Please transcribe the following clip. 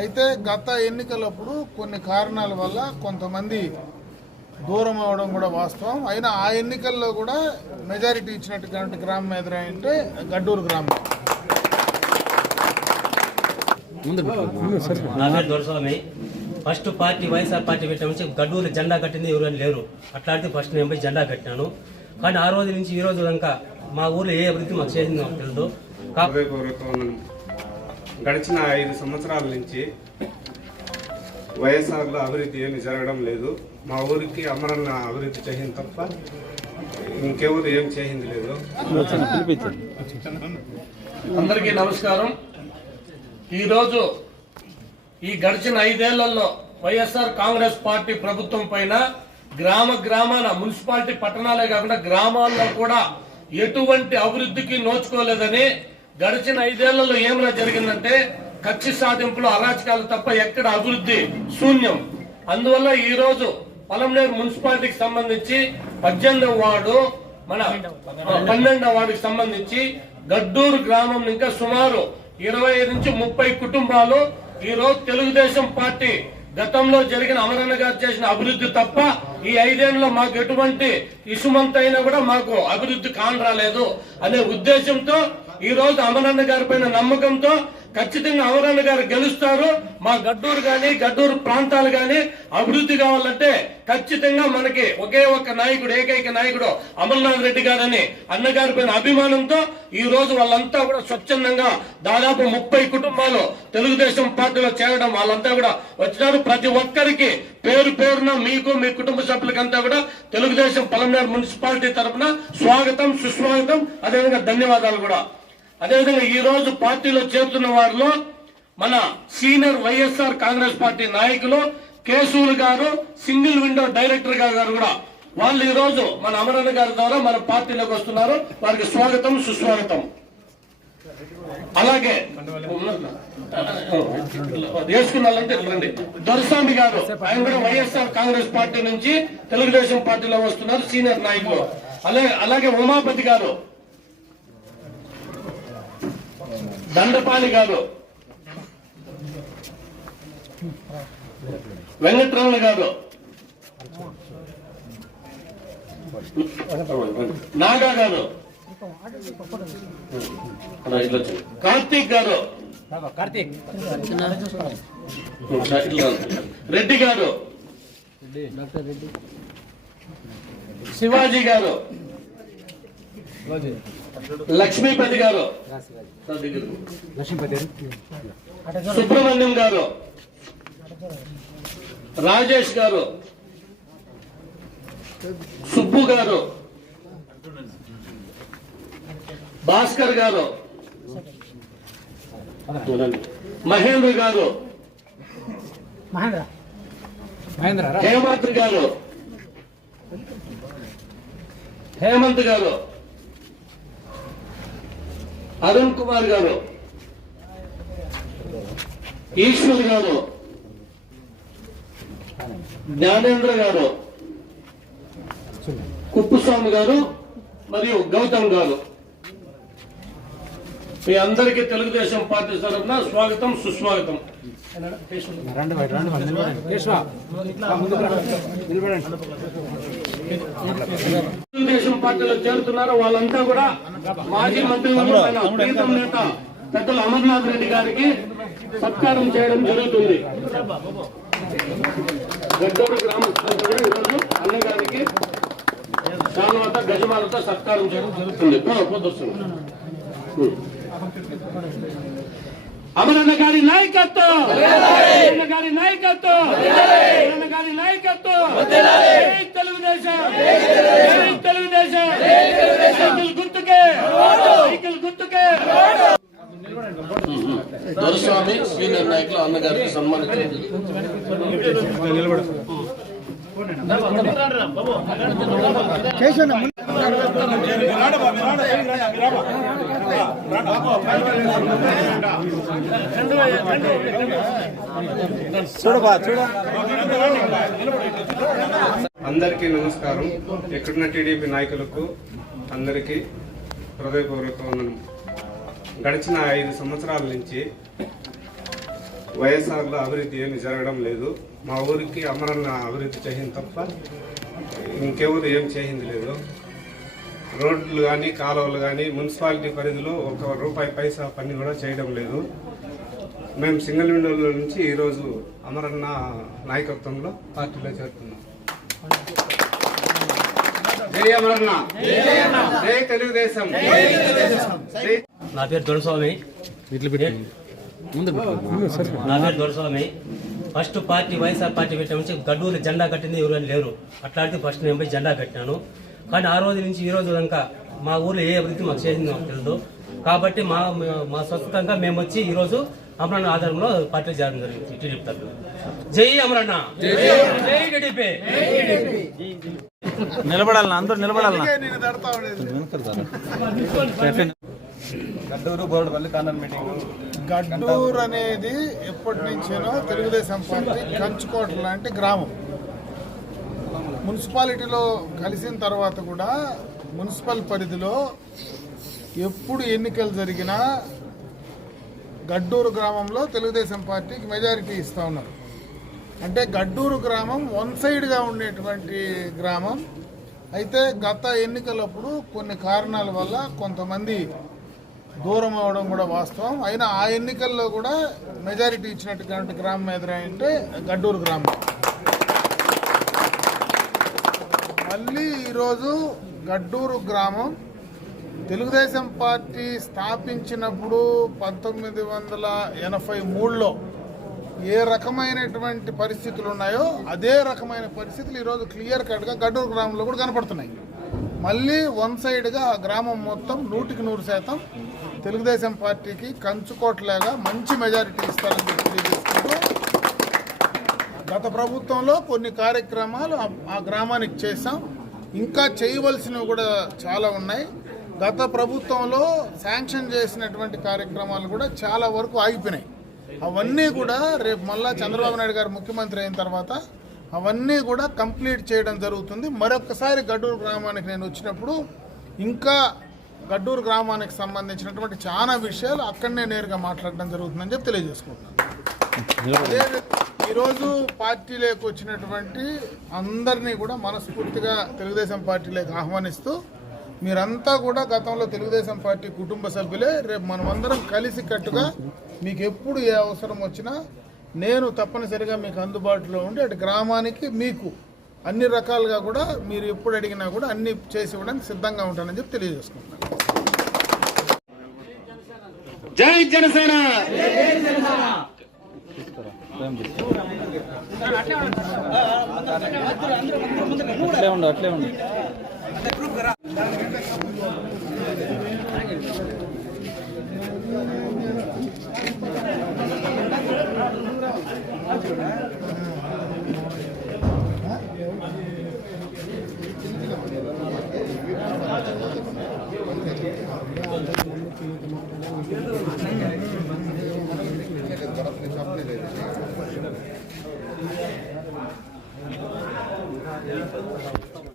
అయితే గత ఎన్నికలప్పుడు కొన్ని కారణాల వల్ల కొంతమంది దూరం అవడం కూడా వాస్తవం. అయినా ఆ ఎన్నికల్లో కూడా మెజారిటీ ఇచ్చినటువంటి గ్రామం ఎదురా అంటే గడ్డూరు గ్రామం. నా పేరు Doraswamy first party YSR party పెట్టిన నుంచి గడ్డూరు జెండా కట్టింది ఎవరు లేరు. అట్లాంటి ఫస్ట్ నేను పోయి జెండా కట్టినాను. కానీ ఆ రోజు నుంచి ఈ రోజు దాకా మా ఊర్లో ఏ అభివృద్ధి మాకు చేసింది మాకు తెలియదు. గడిచిన ఐదు సంవత్సరాల నుంచి వైఎస్ఆర్లో అభివృద్ధి ఏమి జరగడం లేదు. మా ఊరికి అమరన్న అభివృద్ధి చేసింది తప్ప ఇంకెవరు ఏం చేసింది లేదు. అందరికీ నమస్కారం. ఈరోజు ఈ గడిచిన ఐదేళ్ళలో వైఎస్ఆర్ కాంగ్రెస్ పార్టీ ప్రభుత్వం పైన గ్రామ గ్రామాన మున్సిపాలిటీ పట్టణాలే కాకుండా గ్రామాల్లో కూడా ఎటువంటి అభివృద్ధికి నోచుకోలేదని గడిచిన ఐదేళ్ళలో ఏమైనా జరిగిందంటే కక్షి సాధింపులు అరాచకాలు తప్ప ఎక్కడ అభివృద్ధి శూన్యం. అందువల్ల ఈ రోజు పలంనేరు మున్సిపాలిటీకి సంబంధించి పద్దెనిమిదవ వార్డు మన పన్నెండవ వార్డుకి సంబంధించి గడ్డూరు గ్రామం ఇంకా సుమారు ఇరవై నుంచి ముప్పై కుటుంబాలు ఈ రోజు తెలుగుదేశం పార్టీ గతంలో జరిగిన అమరణ గారు చేసిన అభివృద్ధి తప్ప ఈ ఐదేళ్ళలో మాకు ఎటువంటి ఇసుమంతైనా కూడా మాకు అభివృద్ధి కానరాలేదు అనే ఉద్దేశంతో ఈ రోజు అమరన్న గారి పైన నమ్మకంతో ఖచ్చితంగా అమరన్న గారు గెలుస్తారు. మా గడ్డూరు గాని గడ్డూరు ప్రాంతాలు గాని అభివృద్ధి కావాలంటే ఖచ్చితంగా మనకి ఒకే ఒక్క నాయకుడు ఏకైక నాయకుడు అమర్నాథ్ రెడ్డి గారని అన్నగారి పైన అభిమానంతో ఈ రోజు వాళ్ళంతా కూడా స్వచ్ఛందంగా దాదాపు ముప్పై కుటుంబాలు తెలుగుదేశం పార్టీలో చేరడం వాళ్ళంతా కూడా వచ్చినారు. ప్రతి ఒక్కరికి పేరు పేరున మీకు మీ కుటుంబ సభ్యులకంతా కూడా తెలుగుదేశం పలమనేరు మున్సిపాలిటీ తరఫున స్వాగతం సుస్వాగతం అదేవిధంగా ధన్యవాదాలు కూడా. అదేవిధంగా ఈ రోజు పార్టీలో చేరుతున్న వారిలో మన సీనియర్ వైఎస్ఆర్ కాంగ్రెస్ పార్టీ నాయకులు కేశవులు గారు సింగిల్ విండో డైరెక్టర్ గారు కూడా. వాళ్ళు ఈరోజు మన అమరన్న గారి ద్వారా మన పార్టీలోకి వస్తున్నారు. వారికి స్వాగతం సుస్వాగతం. అలాగే వేసుకున్నారంటే రండి. దొరస్వామి గారు ఆయన కూడా వైఎస్ఆర్ కాంగ్రెస్ పార్టీ నుంచి తెలుగుదేశం పార్టీలో వస్తున్నారు సీనియర్ నాయకులు. అలాగే అలాగే ఉమాపతి గారు దండపాణి గారు. వెంకటరమణ గారు. నాగా గారు. కార్తీక్ గారు. రెడ్డి గారు. శివాజీ గారు. లక్ష్మీపతి గారు. సుబ్రహ్మణ్యం గారు. రాజేష్ గారు. సుబ్బు గారు. భాస్కర్ గారు. మహేంద్ర గారు. హేమాద్రి గారు. హేమంత్ గారు. అరుణ్ కుమార్ గారు ఈశ్వర్ గారు జ్ఞానేంద్ర గారు కుప్పుస్వామి గారు మరియు గౌతమ్ గారు. మీ అందరికీ తెలుగుదేశం పార్టీ తరఫున స్వాగతం సుస్వాగతం. తెలుగుదేశం పార్టీలో చేరుతున్నారు వాళ్ళంతా కూడా మాజీ మంత్రి ప్రీతం నేత పెద్దలు అమర్నాథ్ రెడ్డి గారికి సత్కారం చేయడం జరుగుతుంది. గడ్డూరు గ్రామస్తులంతా కూడా ఈరోజు అన్నగారికి శాలువాతో గజమాలతో సత్కారం చేయడం జరుగుతుంది. పోదొస్తుంది. అమరన్న గారి నాయకత్వం! అమరన్న గారి నాయకత్వం! అమరన్న గారి నాయకత్వం తెలుగుదేశం! తెలుగుదేశం! సైకిల్ గుర్తుకే! సైకిల్ గుర్తుకే! దొరస్వామి సీనియర్ నాయకులు అన్నగారికి సన్మానించారు అందరికీ నమస్కారం. ఎక్కడున్న టీడీపీ నాయకులకు అందరికీ హృదయపూర్వక వందనం. గడిచిన ఐదు సంవత్సరాల నుంచి వైఎస్ఆర్లో అభివృద్ధి ఏమి జరగడం లేదు. మా ఊరికి అమరన్న అభివృద్ధి చేసింది తప్ప ఇంకెవరు ఏం చేయింది లేదు. రోడ్లు కానీ కాలువలు కానీ మున్సిపాలిటీ పరిధిలో ఒక రూపాయి పైసా పని కూడా చేయడం లేదు. మేము సింగిల్ విండోలో నుంచి ఈరోజు అమరన్న నాయకత్వంలో పార్టీలో చేరుతున్నాం. జై అమరన్న. జై తెలుగుదేశం. జై నా పేరు దొరస్వామి. నా పేరు Doraswamy. First party YSR party పెట్టిన నుంచి గడ్డూరు జెండా కట్టింది ఎవరు లేరు. అట్లాంటి ఫస్ట్ నేను పోయి జెండా కట్టినాను. కానీ ఆ రోజు నుంచి ఈ రోజు దాకా మా ఊర్లో ఏ అభివృద్ధి మాకు చేసింది మాకు తెలియదు కాబట్టి మా మా స్వస్థంగా మేము వచ్చి ఈ రోజు అమరన్న ఆధారంలో పార్టీ చేరడం జరిగింది. టీడీపీ తరఫున జై అమరన్న. జై టీడీపీ. నిలబడాలన్నా అందరూ నిలబడాలన్నా గడ్డూరు బోర్డుపల్లి కానర్ మీటింగ్. గడ్డూరు అనేది ఎప్పటి నుంచేనో తెలుగుదేశం పార్టీ కంచుకోట లాంటి గ్రామం. మున్సిపాలిటీలో కలిసిన తర్వాత కూడా మున్సిపల్ పరిధిలో ఎప్పుడు ఎన్నికలు జరిగినా గడ్డూరు గ్రామంలో తెలుగుదేశం పార్టీకి మెజారిటీ ఇస్తూ ఉన్నారు. అంటే గడ్డూరు గ్రామం వన్ సైడ్గా ఉండేటువంటి గ్రామం. అయితే గత ఎన్నికలప్పుడు కొన్ని కారణాల వల్ల కొంతమంది దూరం అవడం కూడా వాస్తవం. అయినా ఆ ఎన్నికల్లో కూడా మెజారిటీ ఇచ్చినటువంటి గ్రామం ఎదురా గడ్డూరు గ్రామం. మళ్ళీ ఈరోజు గడ్డూరు గ్రామం తెలుగుదేశం పార్టీ స్థాపించినప్పుడు పంతొమ్మిది వందల ఎనభై మూడులో ఏ రకమైనటువంటి పరిస్థితులు ఉన్నాయో అదే రకమైన పరిస్థితులు ఈరోజు క్లియర్ కట్గా గడ్డూరు గ్రామంలో కూడా కనపడుతున్నాయి. మళ్ళీ వన్ సైడ్గా ఆ గ్రామం మొత్తం నూటికి నూరు శాతం తెలుగుదేశం పార్టీకి కంచుకోటలాగా మంచి మెజారిటీ ఇస్తారని తెలియజేసుకుంటూ గత ప్రభుత్వంలో కొన్ని కార్యక్రమాలు ఆ- గ్రామానికి చేశాం. ఇంకా చేయవలసినవి కూడా చాలా ఉన్నాయి. గత ప్రభుత్వంలో శాంక్షన్ చేసినటువంటి కార్యక్రమాలు కూడా చాలా వరకు ఆగిపోయినాయి. అవన్నీ కూడా రేపు మళ్ళా చంద్రబాబు నాయుడు గారు ముఖ్యమంత్రి అయిన తర్వాత అవన్నీ కూడా కంప్లీట్ చేయడం జరుగుతుంది. మరొకసారి గడ్డూరు గ్రామానికి నేను వచ్చినప్పుడు ఇంకా గడ్డూరు గ్రామానికి సంబంధించినటువంటి చాలా విషయాలు అక్కడనే నేరుగా మాట్లాడడం జరుగుతుందని చెప్పి తెలియజేసుకుంటున్నాను. ఈరోజు పార్టీలోకి వచ్చినటువంటి అందరినీ కూడా మనస్ఫూర్తిగా తెలుగుదేశం పార్టీలోకి ఆహ్వానిస్తూ మీరంతా కూడా గతంలో తెలుగుదేశం పార్టీ కుటుంబ సభ్యులే రేపు మనమందరం కలిసి కట్టుగా మీకు ఎప్పుడు ఏ అవసరం వచ్చినా నేను తప్పనిసరిగా మీకు అందుబాటులో ఉండి అటు గ్రామానికి మీకు అన్ని రకాలుగా కూడా మీరు ఎప్పుడు అడిగినా కూడా అన్ని చేసి ఇవ్వడానికి సిద్ధంగా ఉంటానని చెప్పి తెలియజేసుకుంటున్నాను. జై జనసేన! అట్లే ఉండు అట్లే ఉండు Thank.